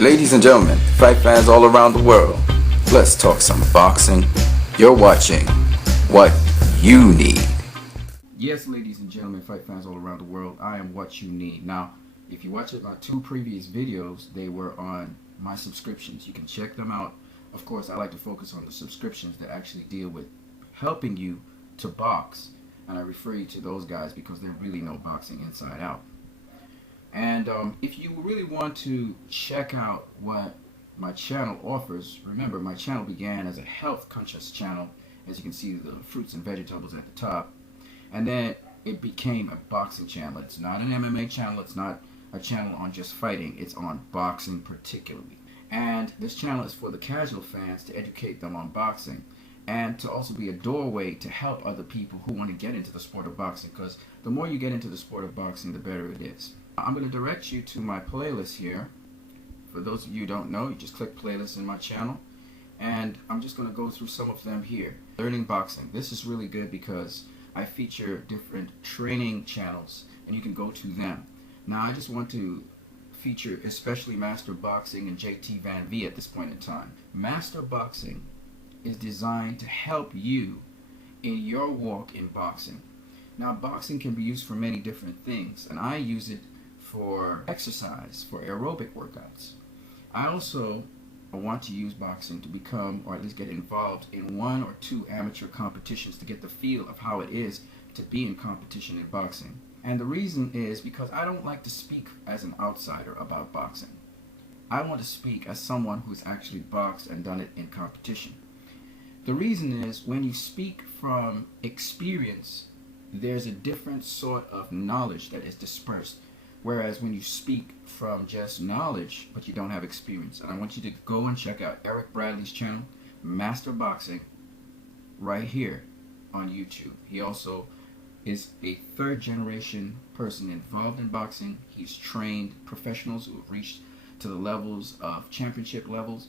Ladies and gentlemen, fight fans all around the world, let's talk some boxing. You're watching What You Need. Yes, ladies and gentlemen, fight fans all around the world, I am What You Need. Now, if you watched my two previous videos, they were on my subscriptions. You can check them out. Of course, I like to focus on the subscriptions that actually deal with helping you to box. And I refer you to those guys because they really know boxing inside out. And if you really want to check out what my channel offers, remember my channel began as a health conscious channel, as you can see the fruits and vegetables at the top, and then it became a boxing channel. It's not an MMA channel, it's not a channel on just fighting, it's on boxing particularly. And this channel is for the casual fans to educate them on boxing and to also be a doorway to help other people who want to get into the sport of boxing, because the more you get into the sport of boxing, the better it is. I'm going to direct you to my playlist here. For those of you who don't know, you just click playlist in my channel, and I'm just going to go through some of them here. Learning boxing. This is really good because I feature different training channels and you can go to them. Now I just want to feature especially Master Boxing and JT Van V at this point in time. Master Boxing is designed to help you in your walk in boxing. Now boxing can be used for many different things, and I use it for exercise, for aerobic workouts. I also want to use boxing to become, or at least get involved in 1 or 2 amateur competitions to get the feel of how it is to be in competition in boxing. And the reason is because I don't like to speak as an outsider about boxing. I want to speak as someone who's actually boxed and done it in competition. The reason is when you speak from experience, there's a different sort of knowledge that is dispersed. Whereas when you speak from just knowledge, but you don't have experience. And I want you to go and check out Eric Bradley's channel, Master Boxing, right here on YouTube. He also is a 3rd generation person involved in boxing. He's trained professionals who have reached to the levels of championship levels,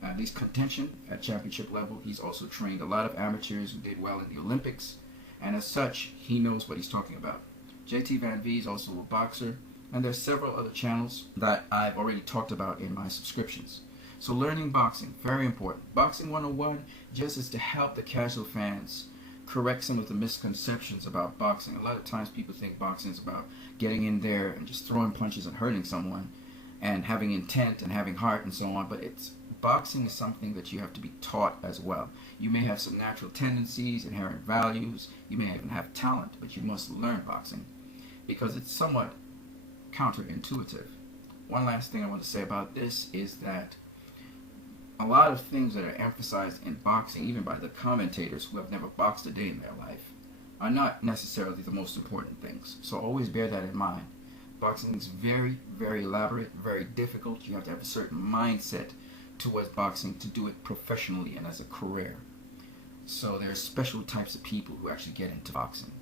at least contention at championship level. He's also trained a lot of amateurs who did well in the Olympics. And as such, he knows what he's talking about. JT Van V is also a boxer, and there's several other channels that I've already talked about in my subscriptions. So learning boxing, very important. Boxing 101 just is to help the casual fans correct some of the misconceptions about boxing. A lot of times people think boxing is about getting in there and just throwing punches and hurting someone and having intent and having heart and so on, but boxing is something that you have to be taught as well. You may have some natural tendencies, inherent values, you may even have talent, but you must learn boxing because it's somewhat counterintuitive. One last thing I want to say about this is that a lot of things that are emphasized in boxing, even by the commentators who have never boxed a day in their life, are not necessarily the most important things. So always bear that in mind. Boxing is very, very elaborate, very difficult. You have to have a certain mindset towards boxing to do it professionally and as a career. So there are special types of people who actually get into boxing.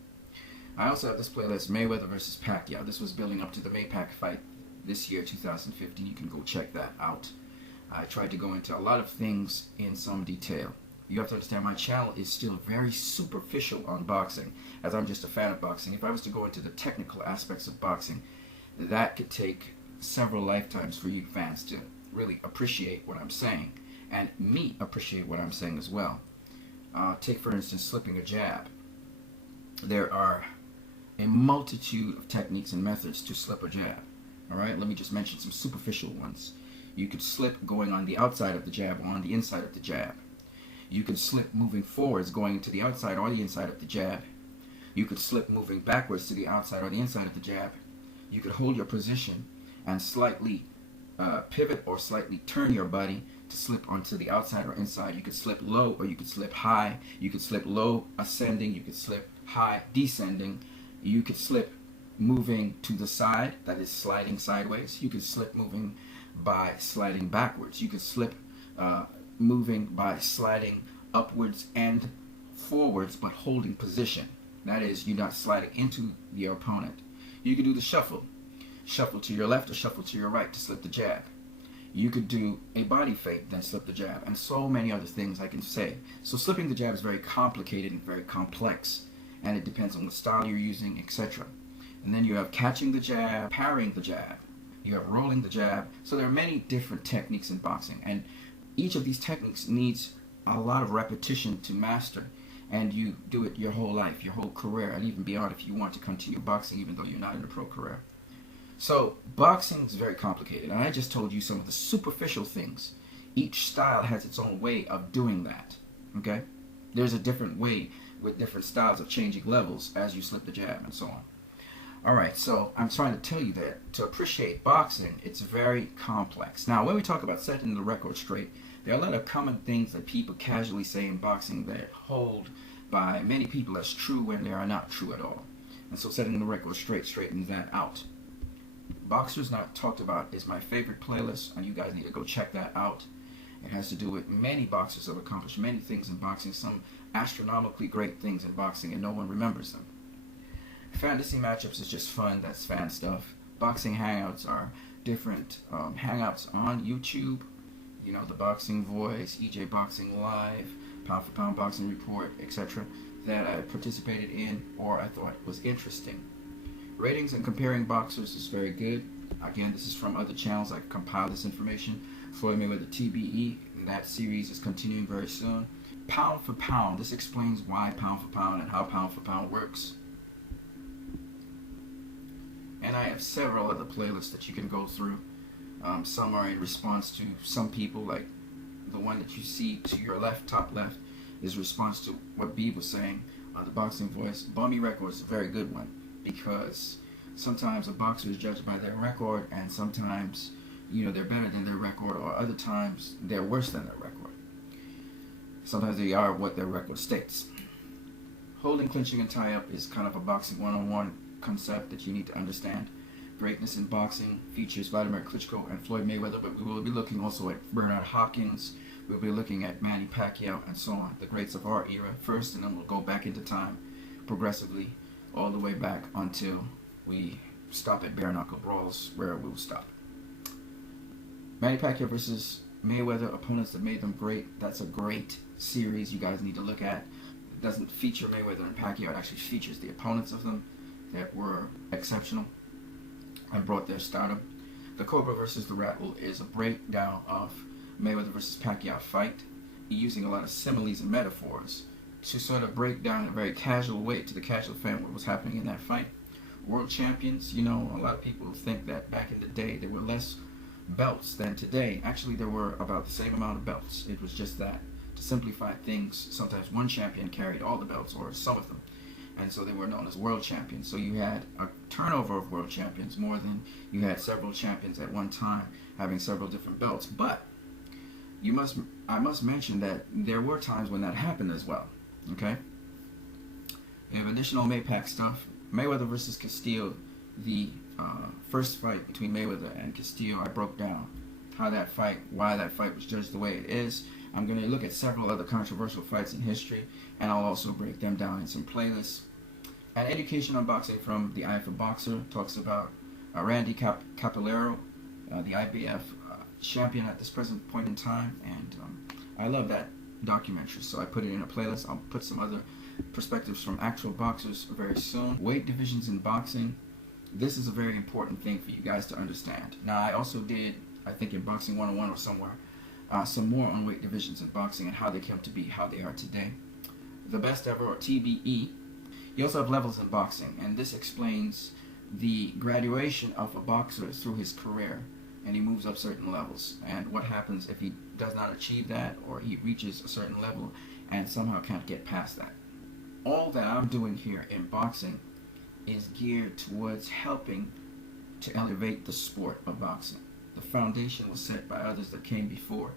I also have this playlist, Mayweather versus Pacquiao. This was building up to the Maypac fight this year, 2015. You can go check that out. I tried to go into a lot of things in some detail. You have to understand my channel is still very superficial on boxing, as I'm just a fan of boxing. If I was to go into the technical aspects of boxing, that could take several lifetimes for you fans to really appreciate what I'm saying, and me appreciate what I'm saying as well. Take for instance slipping a jab. There are a multitude of techniques and methods to slip a jab. Alright, let me just mention some superficial ones. You could slip going on the outside of the jab or on the inside of the jab. You could slip moving forwards going to the outside or the inside of the jab. You could slip moving backwards to the outside or the inside of the jab. You could hold your position and slightly pivot or slightly turn your body to slip onto the outside or inside. You could slip low or you could slip high. You could slip low ascending. You could slip high descending. You could slip moving to the side, that is sliding sideways. You could slip moving by sliding backwards. You could slip moving by sliding upwards and forwards but holding position. That is, you're not sliding into your opponent. You could do the shuffle. Shuffle to your left or shuffle to your right to slip the jab. You could do a body fake, then slip the jab, and so many other things I can say. So slipping the jab is very complicated and very complex, and it depends on what style you're using, etc. And then you have catching the jab, parrying the jab, you have rolling the jab. So there are many different techniques in boxing, and each of these techniques needs a lot of repetition to master, and you do it your whole life, your whole career, and even beyond if you want to continue boxing even though you're not in a pro career. So boxing is very complicated, and I just told you some of the superficial things. Each style has its own way of doing that, okay? There's a different way with different styles of changing levels as you slip the jab and so on. Alright, so I'm trying to tell you that to appreciate boxing, it's very complex. Now, when we talk about setting the record straight, there are a lot of common things that people casually say in boxing that hold by many people as true when they are not true at all. And so setting the record straight straightens that out. Boxers Not Talked About is my favorite playlist, and you guys need to go check that out. It has to do with many boxers who have accomplished many things in boxing, some astronomically great things in boxing, and no one remembers them. Fantasy matchups is just fun. That's fan stuff. Boxing hangouts are different hangouts on YouTube. You know, the Boxing Voice, EJ Boxing Live, Pound for Pound Boxing Report, etc. that I participated in or I thought was interesting. Ratings and comparing boxers is very good. Again, this is from other channels. I compiled this information. Floyd Mayweather TBE, and that series is continuing very soon. Pound for Pound. This explains why Pound for Pound and how Pound for Pound works. And I have several other playlists that you can go through. Some are in response to some people, like the one that you see to your left, top left, is response to what B was saying on the Boxing Voice. Bummy Records is a very good one, because sometimes a boxer is judged by their record, and sometimes, you know, they're better than their record, or other times they're worse than their record. Sometimes they are what their record states. Holding, clinching, and tie-up is kind of a boxing one-on-one concept that you need to understand. Greatness in Boxing features Vladimir Klitschko and Floyd Mayweather, but we will be looking also at Bernard Hopkins. We'll be looking at Manny Pacquiao and so on, the greats of our era first, and then we'll go back into time progressively all the way back until we stop at bare knuckle brawls, where we'll stop. Manny Pacquiao versus Mayweather, opponents that made them great. That's a great series you guys need to look at. It doesn't feature Mayweather and Pacquiao, it actually features the opponents of them that were exceptional and brought their stardom. The Cobra versus the Rattle is a breakdown of Mayweather versus Pacquiao fight, using a lot of similes and metaphors to sort of break down in a very casual way to the casual fan what was happening in that fight. World champions, you know, a lot of people think that back in the day there were less belts than today. Actually, there were about the same amount of belts. It was just that, to simplify things, sometimes one champion carried all the belts, or some of them, and so they were known as world champions. So you had a turnover of world champions more than you had several champions at one time having several different belts. But I must mention that there were times when that happened as well. Okay? We have additional Maypac stuff. Mayweather versus Castillo, the first fight between Mayweather and Castillo, I broke down how that fight, why that fight was judged the way it is. I'm going to look at several other controversial fights in history, and I'll also break them down in some playlists. And Education on Boxing from the Eye of a Boxer talks about Randy Capillero, the IBF champion at this present point in time, and I love that documentary, so I put it in a playlist. I'll put some other perspectives from actual boxers very soon. Weight divisions in boxing. This is a very important thing for you guys to understand. Now, I also did, I think in Boxing 101 or somewhere, some more on weight divisions in boxing and how they came to be, how they are today. The Best Ever, or TBE. You also have levels in boxing, and this explains the graduation of a boxer through his career, and he moves up certain levels, and what happens if he does not achieve that, or he reaches a certain level and somehow can't get past that. All that I'm doing here in boxing is geared towards helping to elevate the sport of boxing. The foundation was set by others that came before,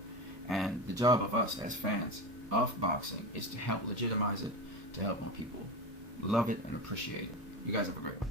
and the job of us as fans of boxing is to help legitimize it, to help more people love it and appreciate it. You guys have a great one.